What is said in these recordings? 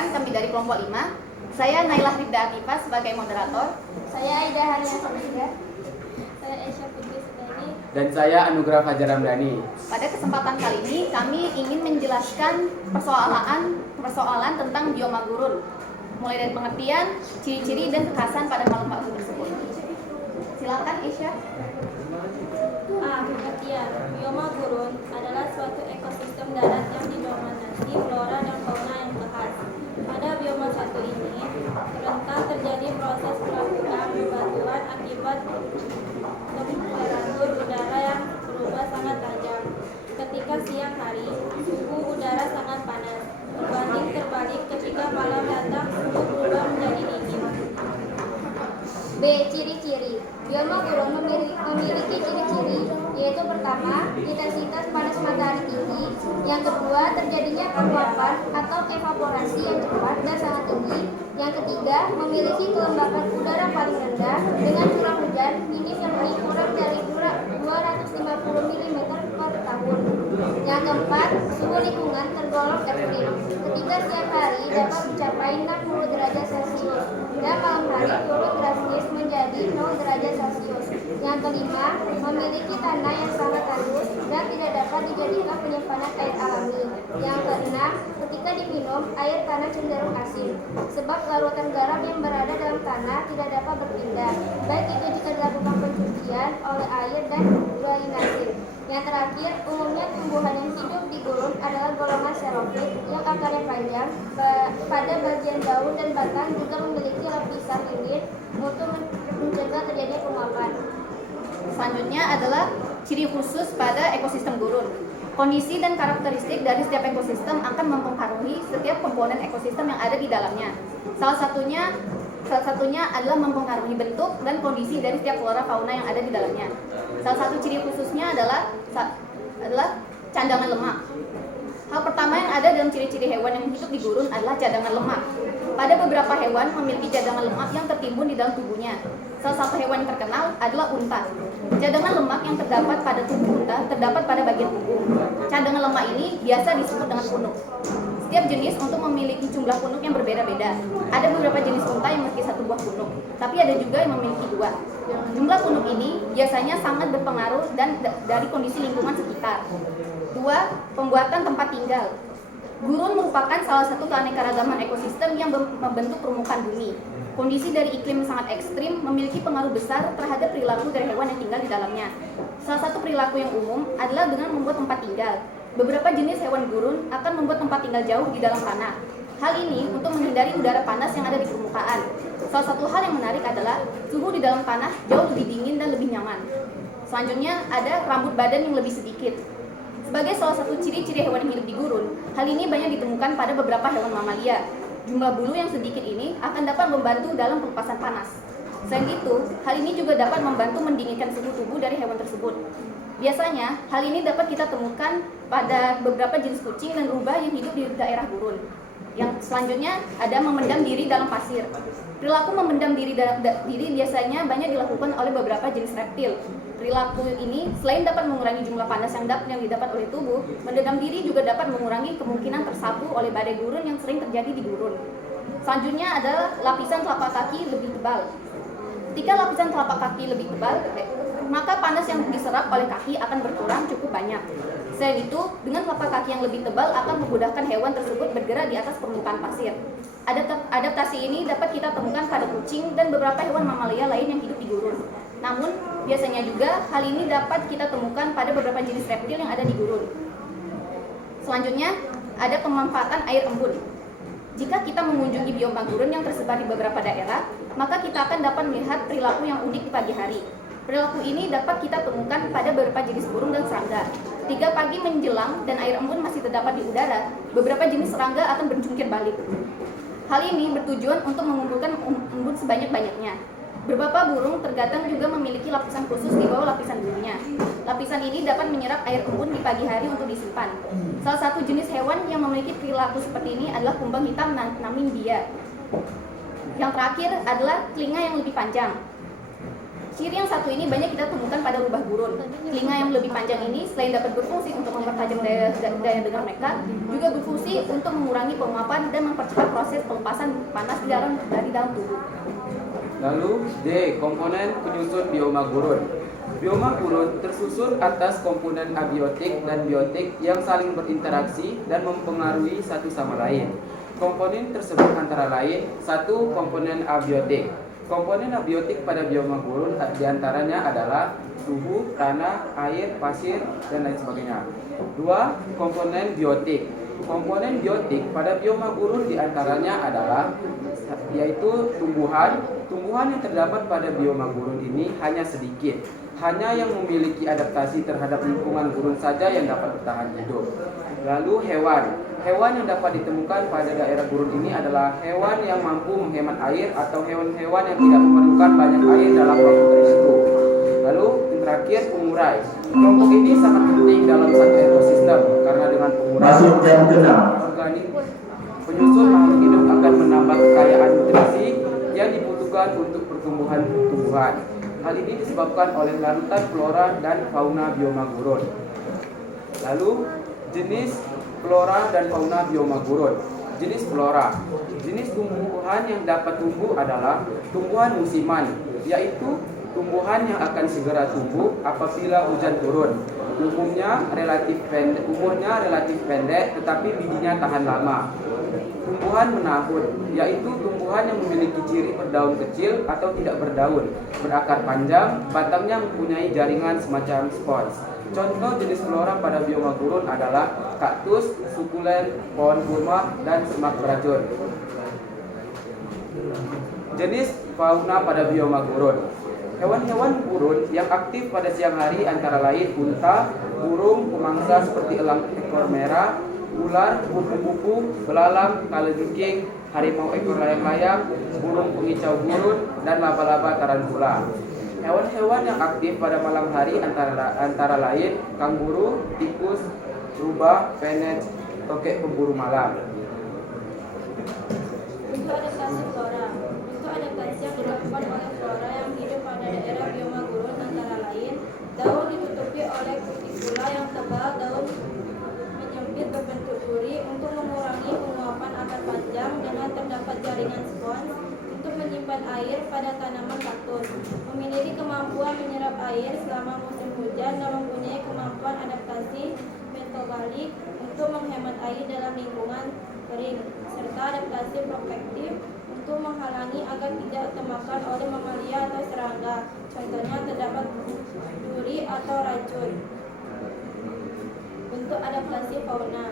Perkenalkan, kami dari kelompok 5. Saya Nailah Rifda Atifah sebagai moderator. Saya Aida Harian Samsida. Saya Aisyah Putri Sudani. Dan saya Anugrah Fajar Ramdhani. Pada kesempatan kali ini kami ingin menjelaskan persoalan tentang bioma gurun, mulai dari pengertian, ciri-ciri dan kekhasan pada makhluk makhluk tersebut. Silakan Aisyah. Pengertian. Bioma gurun adalah suatu ekosistem darat yang didominasi flora dan fauna yang khas. Pada bioma satu ini, serentak terjadi proses pelapukan bebatuan akibat temperatur udara yang berubah sangat tajam. Ketika siang hari, suhu udara sangat panas. Berbanding terbalik ketika malam datang, suhu berubah menjadi dingin. B. Ciri-ciri. Bioma gurun memiliki ciri-ciri, yaitu pertama, intensitas panas matahari tinggi, yang kedua, terjadinya penguapan atau evaporasi yang cepat dan sangat tinggi, yang ketiga, memiliki kelembapan udara paling rendah dengan curah hujan ini semi kurang dari 250 mm per tahun. Yang keempat, suhu lingkungan tergolong ekstrim. Ketika siang hari dapat mencapai 60 derajat Celcius dan malam hari turun drastis menjadi 0 derajat Celcius. Yang kelima, memiliki tanah yang sangat halus dan tidak dapat dijadikan penyimpanan air alami. Yang keenam, ketika diminum, air tanah cenderung asin, sebab larutan garam yang berada dalam tanah tidak dapat berpindah, baik itu jika dilakukan pencucian oleh air dan drainase. Yang terakhir, umumnya tumbuhan yang hidup di gurun adalah golongan xerophyll yang akarnya panjang. Pada bagian daun dan batang juga memiliki lapisan lilit untuk mencegah terjadinya penguapan. Selanjutnya adalah ciri khusus pada ekosistem gurun. Kondisi dan karakteristik dari setiap ekosistem akan mempengaruhi setiap komponen ekosistem yang ada di dalamnya. Salah satunya adalah mempengaruhi bentuk dan kondisi dari setiap flora fauna yang ada di dalamnya. Salah satu ciri khususnya adalah cadangan lemak. Hal pertama yang ada dalam ciri-ciri hewan yang hidup di gurun adalah cadangan lemak. Pada beberapa hewan memiliki cadangan lemak yang tertimbun di dalam tubuhnya. Salah satu hewan yang terkenal adalah unta. Cadangan lemak yang terdapat pada tubuh unta terdapat pada bagian punggung. Cadangan lemak ini biasa disebut dengan punuk. Setiap jenis untuk memiliki jumlah punuk yang berbeda-beda. Ada beberapa jenis unta yang memiliki satu buah punuk, tapi ada juga yang memiliki dua. Jumlah punuk ini biasanya sangat berpengaruh dari kondisi lingkungan sekitar. 2. Pembuatan tempat tinggal. Gurun merupakan salah satu keanekaragaman ekosistem yang membentuk permukaan bumi. Kondisi dari iklim sangat ekstrim memiliki pengaruh besar terhadap perilaku dari hewan yang tinggal di dalamnya. Salah satu perilaku yang umum adalah dengan membuat tempat tinggal. Beberapa jenis hewan gurun akan membuat tempat tinggal jauh di dalam tanah. Hal ini untuk menghindari udara panas yang ada di permukaan. Salah satu hal yang menarik adalah suhu di dalam tanah jauh lebih dingin dan lebih nyaman. Selanjutnya ada rambut badan yang lebih sedikit. Sebagai salah satu ciri-ciri hewan yang hidup di gurun, hal ini banyak ditemukan pada beberapa hewan mamalia. Jumlah bulu yang sedikit ini akan dapat membantu dalam pelepasan panas. Selain itu, hal ini juga dapat membantu mendinginkan suhu tubuh dari hewan tersebut. Biasanya, hal ini dapat kita temukan pada beberapa jenis kucing dan rubah yang hidup di daerah gurun. Yang selanjutnya ada memendam diri dalam pasir. Perilaku memendam diri biasanya banyak dilakukan oleh beberapa jenis reptil. Perilaku ini selain dapat mengurangi jumlah panas yang didapat oleh tubuh, mendendam diri juga dapat mengurangi kemungkinan tersapu oleh badai gurun yang sering terjadi di gurun. Selanjutnya adalah lapisan telapak kaki lebih tebal. Ketika lapisan telapak kaki lebih tebal, maka panas yang diserap oleh kaki akan berkurang cukup banyak. Selain itu, dengan telapak kaki yang lebih tebal akan memudahkan hewan tersebut bergerak di atas permukaan pasir. Adaptasi ini dapat kita temukan pada kucing dan beberapa hewan mamalia lain yang hidup di gurun. Namun, biasanya juga hal ini dapat kita temukan pada beberapa jenis reptil yang ada di gurun. Selanjutnya, ada pemanfaatan air embun. Jika kita mengunjungi bioma gurun yang tersebar di beberapa daerah, maka kita akan dapat melihat perilaku yang unik di pagi hari. Perilaku ini dapat kita temukan pada beberapa jenis burung dan serangga. Ketika pagi menjelang dan air embun masih terdapat di udara, beberapa jenis serangga akan berjungkir balik. Hal ini bertujuan untuk mengumpulkan embun sebanyak-banyaknya. Beberapa burung terkadang juga memiliki lapisan khusus di bawah lapisan bulunya. Lapisan ini dapat menyerap air embun di pagi hari untuk disimpan. Salah satu jenis hewan yang memiliki perilaku seperti ini adalah kumbang hitam Namibia. Yang terakhir adalah telinga yang lebih panjang. Ciri yang satu ini banyak kita temukan pada rubah gurun. Telinga yang lebih panjang ini selain dapat berfungsi untuk mempertajam daya dengar mereka, juga berfungsi untuk mengurangi penguapan dan mempercepat proses pelepasan panas dari dalam tubuh. Lalu D. Komponen penyusun bioma gurun. Bioma gurun tersusun atas komponen abiotik dan biotik yang saling berinteraksi dan mempengaruhi satu sama lain. Komponen tersebut antara lain: 1. Komponen abiotik. Komponen abiotik pada bioma gurun diantaranya adalah suhu, tanah, air, pasir, dan lain sebagainya. 2. Komponen biotik. Komponen biotik pada bioma gurun diantaranya adalah yaitu tumbuhan. Tumbuhan yang terdapat pada bioma gurun ini hanya sedikit. Hanya yang memiliki adaptasi terhadap lingkungan gurun saja yang dapat bertahan hidup. Lalu hewan. Hewan yang dapat ditemukan pada daerah gurun ini adalah hewan yang mampu menghemat air atau hewan-hewan yang tidak memerlukan banyak air dalam waktu tertentu. Lalu yang terakhir, pengurai. Kelompok ini sangat penting dalam satu ekosistem karena dengan pengurai organik penyusun makhluk hidup akan menambah kekayaan nutrisi yang dibutuhkan untuk pertumbuhan tumbuhan. Hal ini disebabkan oleh larutan flora dan fauna bioma gurun. Lalu jenis flora dan fauna bioma gurun. Jenis flora. Jenis tumbuhan yang dapat tumbuh adalah tumbuhan musiman, yaitu tumbuhan yang akan segera tumbuh apabila hujan turun. Umurnya relatif pendek tetapi bijinya tahan lama. Tumbuhan menahun, yaitu tumbuhan yang memiliki ciri berdaun kecil atau tidak berdaun, berakar panjang, batangnya mempunyai jaringan semacam spons. Contoh jenis flora pada bioma gurun adalah kaktus, sukulen, pohon kurma, dan semak beracun. Jenis fauna pada bioma gurun. Hewan-hewan gurun yang aktif pada siang hari antara lain unta, burung, pemangsa seperti elang ekor merah, ular, kupu-kupu, belalang, kalajengking, harimau ekor layang-layang, burung pengicau gurun, dan laba-laba tarantula. Hewan-hewan yang aktif pada malam hari antara lain kanguru, tikus, rubah, penet, tokek pemburu malam. Bentuk adaptasi flora. Bentuk adaptasi yang dilakukan oleh flora yang hidup pada daerah bioma gurun antara lain daun ditutupi oleh kutikula yang tebal, daun menyempit berbentuk duri untuk mengurangi penguapan akar panjang dengan terdapat jaringan spons untuk menyimpan air pada tanaman kaktus, memiliki kemampuan menyerap air selama musim hujan dan mempunyai kemampuan adaptasi metabalik untuk menghemat air dalam lingkungan kering, serta adaptasi protektif untuk menghalangi agar tidak termakan oleh mamalia atau serangga. Contohnya terdapat duri atau racun. Bentuk adaptasi fauna.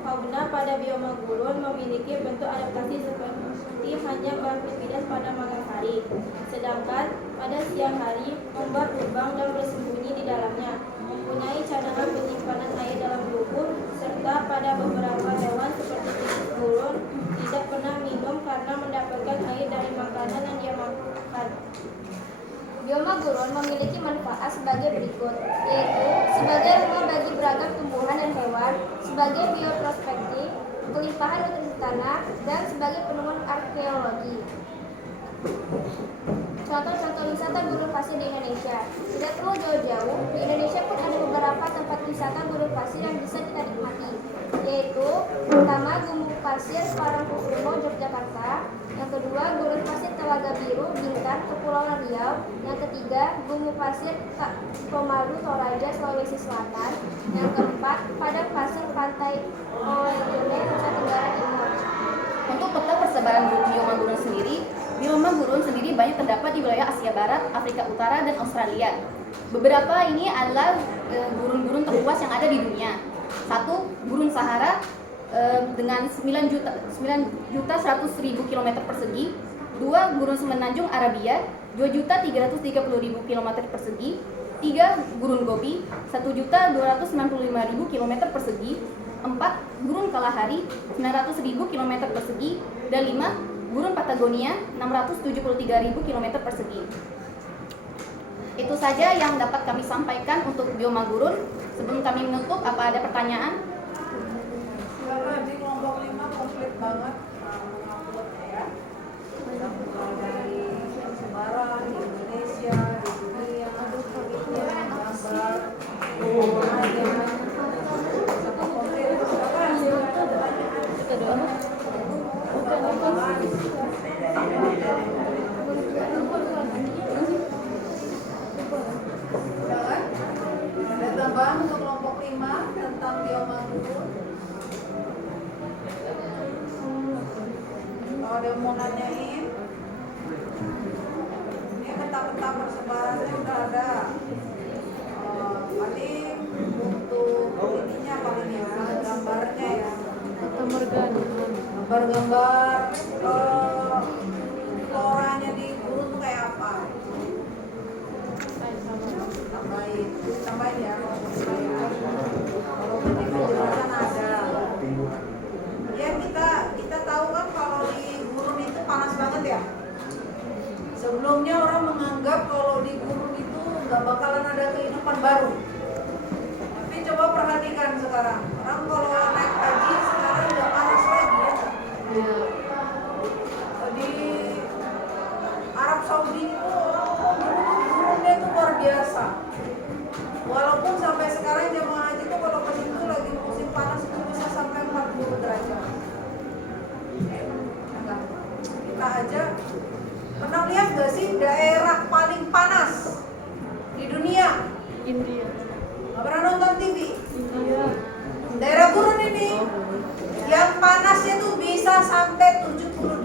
Fauna pada bioma gurun memiliki bentuk adaptasi seperti hanya beraktivitas pada malam hari, sedangkan pada siang hari membuat lubang dan bersembunyi di dalamnya, mempunyai cadangan penyimpanan air dalam tubuh, serta pada beberapa hewan seperti tikus gurun tidak pernah minum karena mendapatkan air dari makanan yang dia makan. Bioma gurun memiliki manfaat sebagai berikut, yaitu sebagai rumah bagi beragam tumbuhan dan hewan, sebagai bioprospektif, kelimpahan nutrisi tanah, dan sebagai penemuan arkeologi. Contoh-contoh wisata gurun pasir di Indonesia. Tidak perlu jauh-jauh, di Indonesia pun ada beberapa tempat wisata gurun pasir yang bisa kita nikmati, yaitu pertama Gumuk Pasir Parangkusumo, Yogyakarta. Yang kedua, Gurun Pasir Telaga Biru, Bintan, Kepulauan Riau. Yang ketiga, Gumuk Pasir Komaru, Toraja, Sulawesi Selatan. Yang keempat, Padang Pasir Pantai Olegone, Nusa Tenggara Timur. Untuk peta persebaran bioma gurun sendiri, bioma gurun sendiri banyak terdapat di wilayah Asia Barat, Afrika Utara, dan Australia. Beberapa ini adalah gurun-gurun terluas yang ada di dunia. 1. Gurun Sahara dengan 9.100.000 km persegi. 2. Gurun Semenanjung Arabia 2.330.000 km persegi. 3. Gurun Gobi 1.295.000 km persegi. 4. Gurun Kalahari 900.000 km persegi. Dan 5. Gurun Patagonia 673.000 km persegi. Itu saja yang dapat kami sampaikan untuk bioma gurun. Sebelum kami menutup, apa ada pertanyaan? Silakan, di kelompok 5 komplit banget mengupload ya. Dari persebaran di Indonesia, di dunia, gambar, komplit. Silakan, ada pertanyaan. ada yang mau nanyain? Ini peta-peta persebarannya udah ada. Paling untuk ininya paling ya gambarnya ya. Gambar-gambar floranya di gurun tuh kayak apa? Tambahin ya. Kalau ini penjelasan ada. Ya kita tahu kan kalau di gurun itu panas banget ya. Sebelumnya orang menganggap kalau di gurun itu nggak bakalan ada kehidupan baru. Tapi coba perhatikan sekarang. Orang kalau naik haji sekarang udah panas lagi ya. Di Arab Saudi itu gurunnya itu luar biasa. Walaupun sampai sekarang jemaah haji itu kalau ke situ lagi musim panas itu bisa sampai 40 derajat. Kita aja pernah lihat gak sih daerah paling panas di dunia? India. Gak pernah nonton TV? Daerah gurun ini yang panasnya tuh bisa sampai 78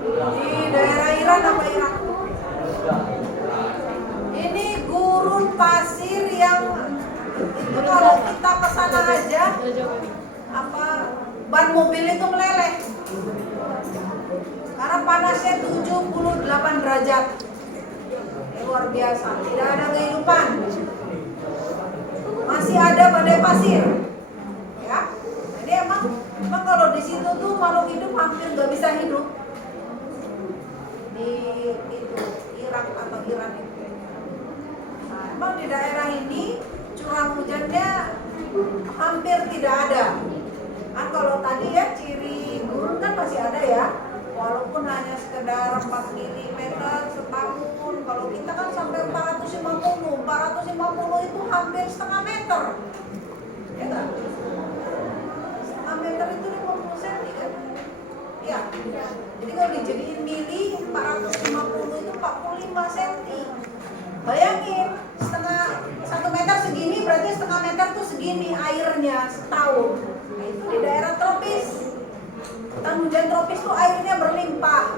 di daerah Iran apa Irak? Ini gurun pasir yang itu kalau kita kesana aja apa ban mobil itu meleleh karena panasnya 78 derajat. Luar biasa, tidak ada kehidupan, masih ada badai pasir ya. Jadi emang kalau di situ tuh makhluk hidup hampir nggak bisa hidup di itu Irak atau Iran itu. Nah, emang di daerah ini curah hujannya hampir tidak ada. Kan kalau tadi ya ciri gurun kan masih ada ya, walaupun hanya sekedar 4 mm setahun. Kalau kita kan sampai 450 itu hampir setengah meter, ya kan? Setengah meter itu 50 cm kan? Ya. Jadi kalau dijadiin mili 450 itu 45 cm. Bayangin setengah 1 meter segini berarti setengah meter tuh segini airnya setahun. Nah, itu di daerah tropis. Hutan hujan tropis tuh airnya berlimpah.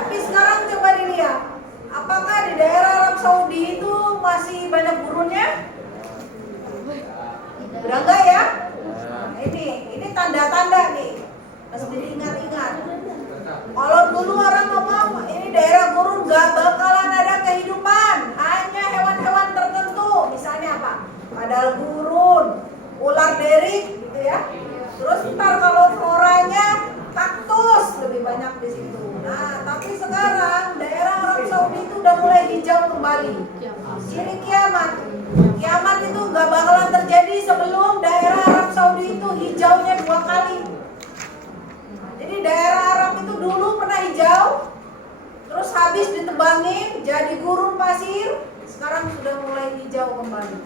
Tapi sekarang coba dilihat, apakah di daerah Arab Saudi itu masih banyak gurunnya? Udah enggak ya? Nah, ini tanda-tanda nih. Mesti diingat-ingat. Kalau dulu orang ngomong ini daerah gurun gak bakalan ada kehidupan, hanya hewan-hewan tertentu. Misalnya apa? Padahal gurun, ular derik gitu ya. Terus ntar kalau floranya kaktus lebih banyak di situ. Nah, tapi sekarang daerah Arab Saudi itu udah mulai hijau kembali. Ciri kiamat. Kiamat itu nggak bakalan terjadi sebelum daerah Arab Saudi itu hijaunya 2 kali. Jadi daerah Arab itu dulu pernah hijau, terus habis ditebangin jadi gurun pasir, sekarang sudah mulai hijau kembali.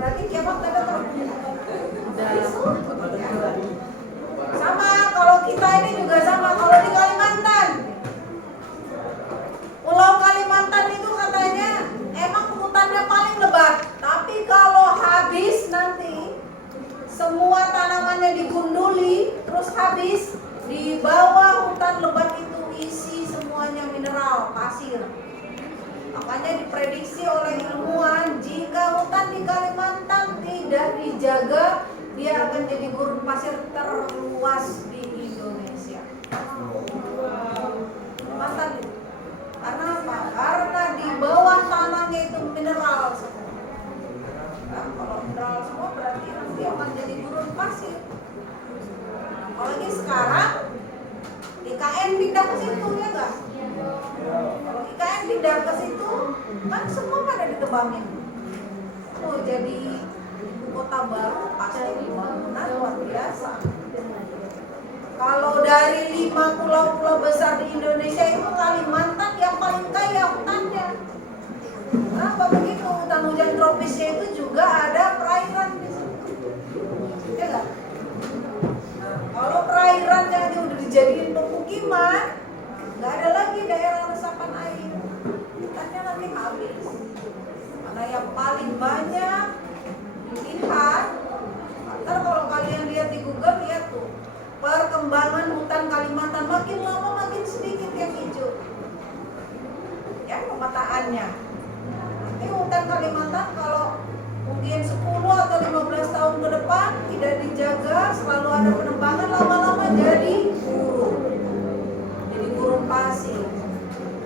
Berarti kiamat ada terus. Sama kalau kita ini juga sama. Kalau di Kalimantan, Pulau Kalimantan itu katanya emang hutannya paling lebat, tapi kalau habis nanti semua tanamannya digunduli, terus habis di bawah hutan lebat itu isi semuanya mineral pasir. Makanya diprediksi oleh ilmuwan jika hutan di Kalimantan tidak dijaga, dia akan jadi gurun pasir terluas di Indonesia. Kalimantan itu. Karena apa? Karena di bawah tanahnya itu mineral semua. Nah, kalau mineral semua berarti nanti akan jadi gurun pasir. Apalagi sekarang IKN pindah ke situ ya enggak? Kalau IKN pindah ke situ, kan semua pada ditebangin. Oh, jadi kota baru pasti pembangunan luar biasa. Kalau dari 5 pulau-pulau besar di Indonesia itu Kalimantan yang paling kaya hutannya. Kenapa begitu? Hutan hujan tropisnya itu juga ada perairan di situ. Ya enggak? Nah, kalau perairan yang udah dijadiin pemukiman, nggak ada lagi daerah resapan air. Hutannya nanti habis. Mana yang paling banyak dilihat, ntar kalau kalian lihat di Google, lihat ada penebangan lama-lama jadi gurun pasir.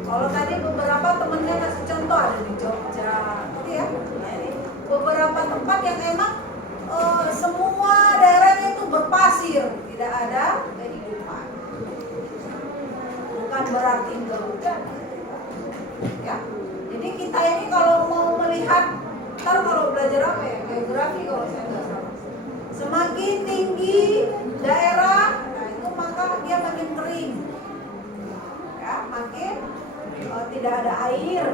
Kalau tadi beberapa temennya kasih contoh ada di Jogja, gitu ya. Nah, ini beberapa tempat yang emang semua daerahnya itu berpasir, tidak ada kehidupan. Bukan berarti enggak hujan, ya. Jadi kita ini kalau mau melihat, ntar kalau belajar apa ya, geografi kalau saya nggak salah, semakin tinggi daerah, nah itu maka dia makin kering, ya, makin tidak ada air.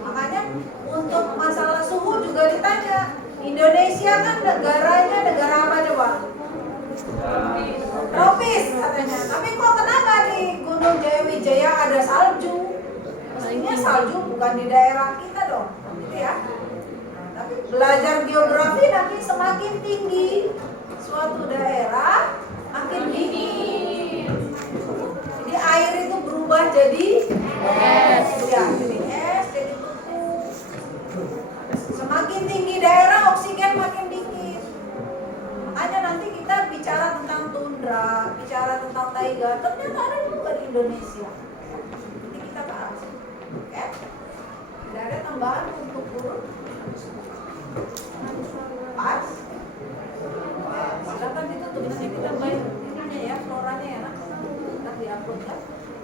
Makanya untuk masalah suhu juga ditanya. Indonesia kan negaranya negara apa coba? Tropis katanya. Tapi kok kenapa di Gunung Jayawijaya ada salju? Mestinya salju bukan di daerah kita dong, gitu ya. Tapi belajar geografi nanti semakin tinggi suatu daerah makin dingin. Jadi air itu berubah jadi es, ya, jadi es, jadi beku. Semakin tinggi daerah oksigen makin dikit. Makanya nanti kita bicara tentang tundra, bicara tentang taiga, ternyata ada juga di Indonesia. Nanti kita bahas, oke? Tidak ada tambahan untuk guru. Pas. Silakan ditutup nanti kita baik ininya ya, floranya ya, nak. Ntar diupload ya.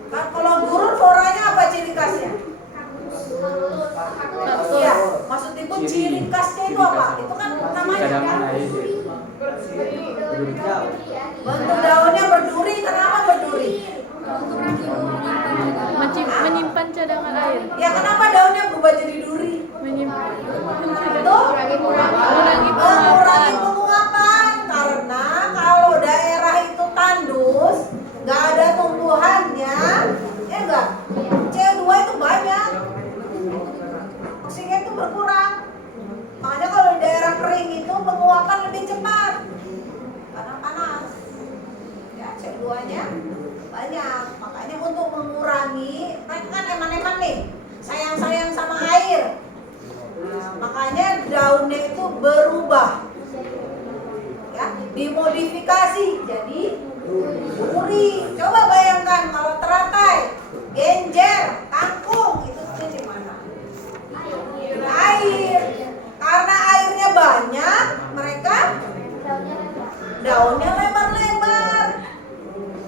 Kan kalau gurun floranya apa ciri khasnya? Iya, maksud ibu ciri khasnya itu apa? Itu kan namanya Cadangan air. bentuk daunnya berduri. Kenapa berduri? Menyimpan cadangan air. Ya kenapa daunnya berubah jadi duri? Menyimpan. Tuh, mengurangi penguapan. Karena kalau daerah itu tandus, nggak ada tumbuhannya, ya enggak? CO2 itu banyak, oksigen itu berkurang. Makanya kalau di daerah kering itu penguapan lebih cepat karena panas. Ya, CO2-nya banyak. Makanya untuk mengurangi, mereka kan eman-eman nih, sayang-sayang sama air. Nah, makanya daunnya itu berubah, ya, dimodifikasi jadi duri. Coba bayangkan kalau teratai, genjer, kangkung itu di mana? Air. Karena airnya banyak, mereka daunnya lebar-lebar.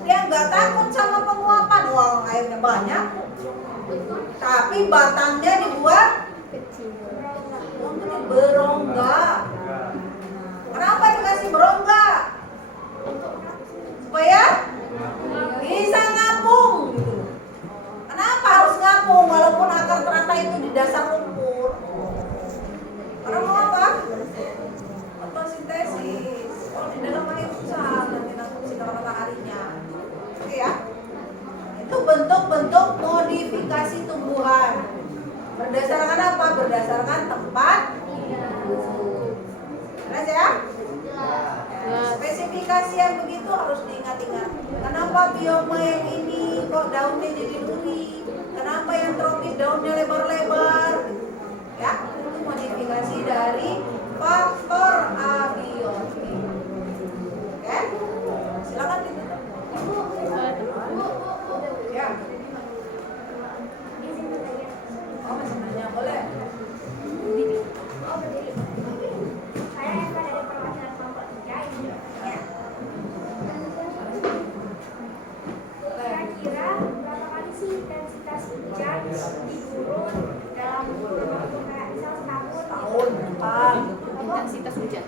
Dia nggak takut sama penguapan. Wah, airnya banyak. Tapi batangnya dibuat berongga. Kenapa dikasih berongga? Supaya bisa ngapung gitu. Kenapa harus ngapung walaupun akar teratai itu di dasar lumpur? Karena mau apa? Fotosintesis. Kalau di dalam air susah nanti nangkep sinar mataharinya. Oke ya? Itu bentuk-bentuk modifikasi tumbuhan. Berdasarkan apa? Berdasarkan tempat. Jelas ya? Spesifikasi yang begitu harus diingat-ingat. Kenapa bioma yang ini kok daunnya jadi duri? Kenapa yang tropis daunnya lebar-lebar? Ya, itu modifikasi dari faktor abiotik. Oke? Silakan ditutup. Ya. Oh, masih nanya, boleh? Saya yang dari perwakilan kelompok 3 ini. Kira-kira berapa kali sih intensitas hujan di gurun dalam kurun waktu kayak misal setahun? Tahun depan. Intensitas hujan.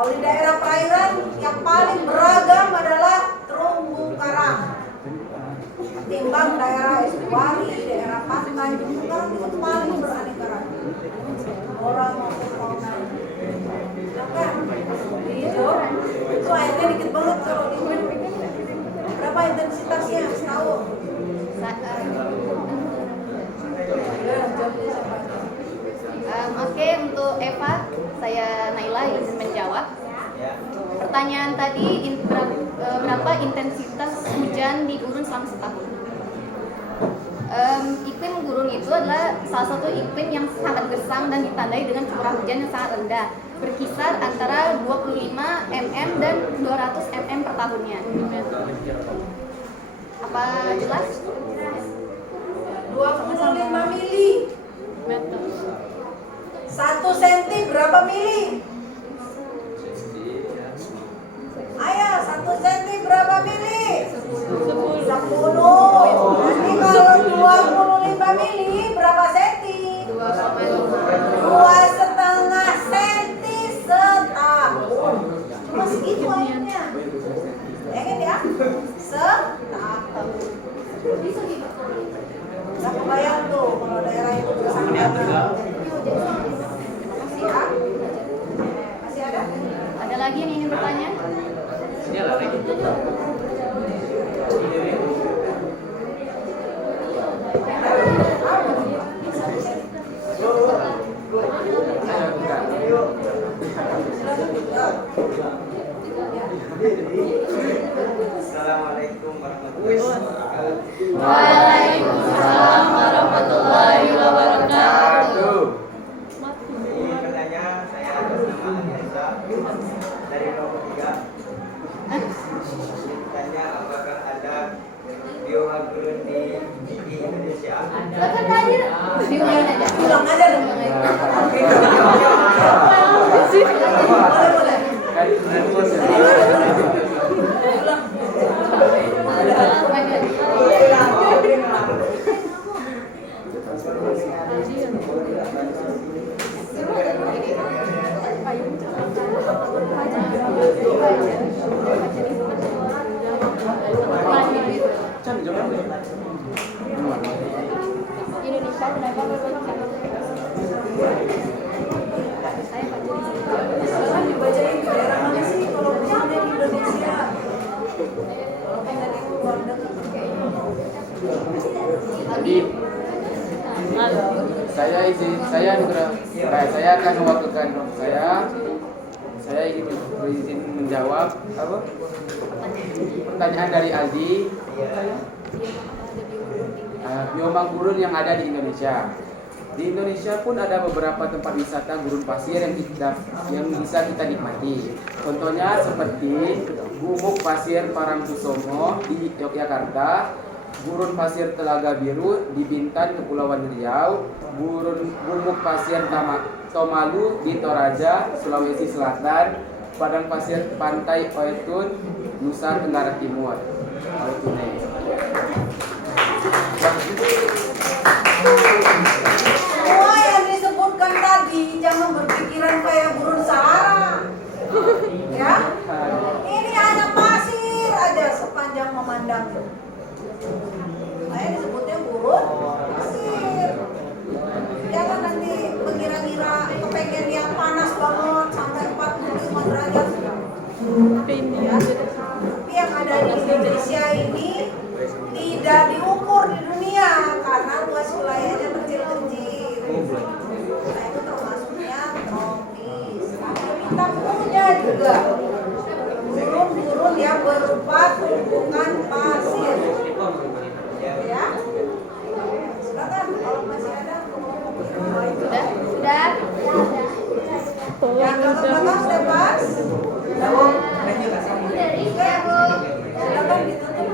Kalau di daerah perairan yang paling beragam adalah terumbu karang. Ketimbang daerah estuari, daerah pantai, terumbu karang itu paling beraneka ragam. Orang maupun fauna. Ya kan? Hijau, itu airnya dikit banget kalau di berapa intensitasnya? Tahu? Oke, untuk Eva, saya Naila izin menjawab. Pertanyaan tadi, berapa intensitas hujan di gurun selama setahun? Iklim gurun itu adalah salah satu iklim yang sangat gersang dan ditandai dengan curah hujan yang sangat rendah, berkisar antara 25 mm dan 200 mm per tahunnya. Apa jelas? 25 mili. Meter. 1 senti berapa mili? Ayo, 1 senti berapa mili? 10. Nanti kalau 25 mili berapa senti? 2,5 senti setahun. Cuma segitu airnya. Ingat ya? Setahun. Gak kebayang tuh kalau daerah itu bersama. Masih ada? Ada lagi yang ingin bertanya? Assalamualaikum warahmatullahi wabarakatuh. Waalaikumsalam warahmatullahi wabarakatuh. Ini pertanyaan saya atas nama Anissa dari nomor 3. Tanya apakah ada bioma gurun di Indonesia? Kan tadi diulang aja. Bilang aja dong. Boleh. Indonesia kenapa Sekarang dibacain daerah mana sih kalau misalnya di Indonesia? Kalau kan tadi itu luar negeri. Jadi saya akan mewakilkan saya ingin berizin menjawab apa? Pertanyaan dari Aldi. Bioma gurun yang ada di Indonesia. Di Indonesia pun ada beberapa tempat wisata gurun pasir yang bisa kita nikmati. Contohnya seperti Gumuk Pasir Parangkusumo di Yogyakarta, Gurun Pasir Telaga Biru di Bintan, Kepulauan Riau, Gumuk Pasir Tomalu di Toraja, Sulawesi Selatan, Padang Pasir Pantai Oetun, Nusa Tenggara Timur. Semua yang disebutkan tadi jangan berpikiran kayak gurun Sahara. Ya, ini hanya pasir aja sepanjang memandang. Saya disebutnya gurun pasir. Jangan nanti mengira-ngira kepengen yang panas banget sampai 45 derajat. Ya. Tapi yang ada di Indonesia ini tidak diukur di dunia karena luas wilayahnya kecil-kecil. Nah itu termasuknya tropis. Tapi kita punya juga gurun-gurun yang berupa tumpukan pasir. Ya, silakan kalau masih ada. Sudah? Yang belakang sudah pas. Silakan ditutup.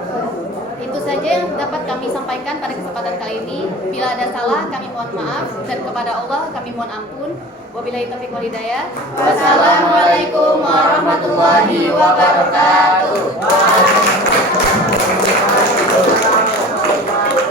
Itu saja yang dapat kami sampaikan pada kesempatan kali ini. Bila ada salah, kami mohon maaf, dan kepada Allah kami mohon ampun. Wabillahi taufiq wal hidayah. Wassalamualaikum warahmatullahi wabarakatuh.